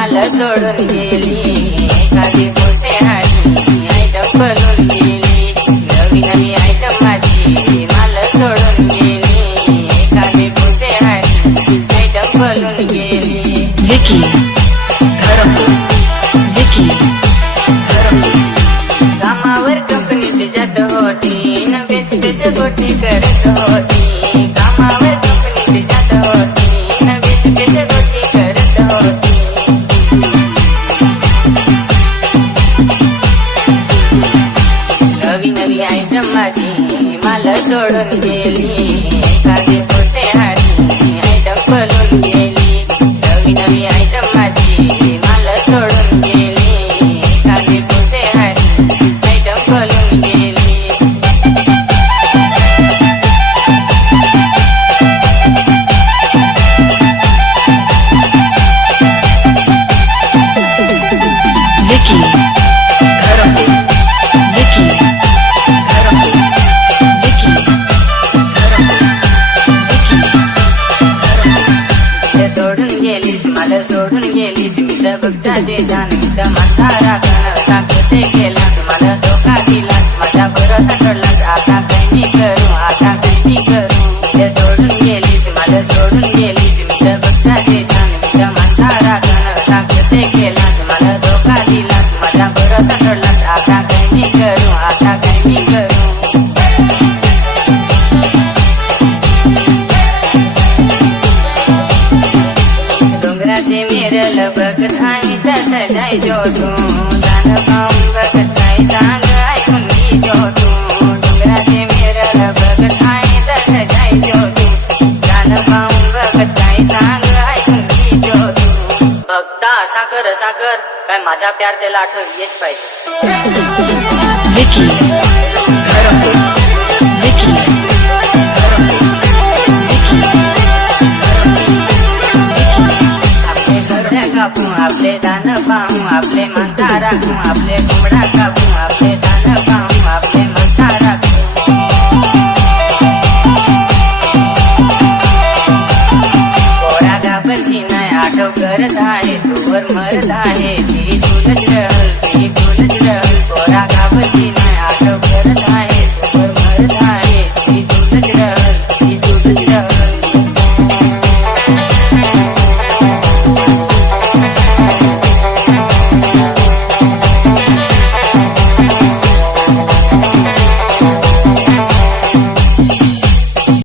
मला सोडून गेली एखादी पुसेहारी आयटम बनून गेली नवी नवी आयटम माझी मला सोडून गेली एखादी पुसेहारी आयटम बनून गेली विकी विकी कामावर कंपनीत जात होती न बेस बेस गोटी करत होती कामावर कंपनीत जात होती न बेस बेस गोटी करत होती नवी नवी आयटम माझी मला सोडून गेली एखादी पुसेहारी आयटम बनून गेली नवी नवी आयटम माझी मला सोडून गेली एखादी पुसेहारी आयटम बनून गेली विकी विकी विकी सोडून गेलीस मला सोडून गेलीस मी तर बघता ते जाणीत माझा राखण सांगते केला तुम्हाला धोका दिलास माझा भरोसा सोडलास आता काही मी करू आता काही मी करू ते सोडून गेलीस मला सोडून गेलीस मी तर बघता ते जाणीत माझा राखण सांगते केला तुम्हाला धोका दिलास माझा भरोसा सोडलास आता काही मी करू आता काही मी करू डोंगराचे मेरल बघत आहे तसं जायचो तू दान पाहून बघत काय सांग ऐकून मी जो तू डोंगराचे मेरल बघत आहे तसं जायचो तू दान पाहून बघत काय सांग ऐकून मी जो तू भक्ता साखर साखर काय माझा प्यार त्याला आठवण येच पाहिजे विकी विकी आपले घरड्या कापू आपले दान पाहू आपले माथा राखू आपले कोंबडा कापू आपले दान पाहू आपले माथा राखू कोरा गाभरची नाही आठव करत आहे तूवर मरत आहे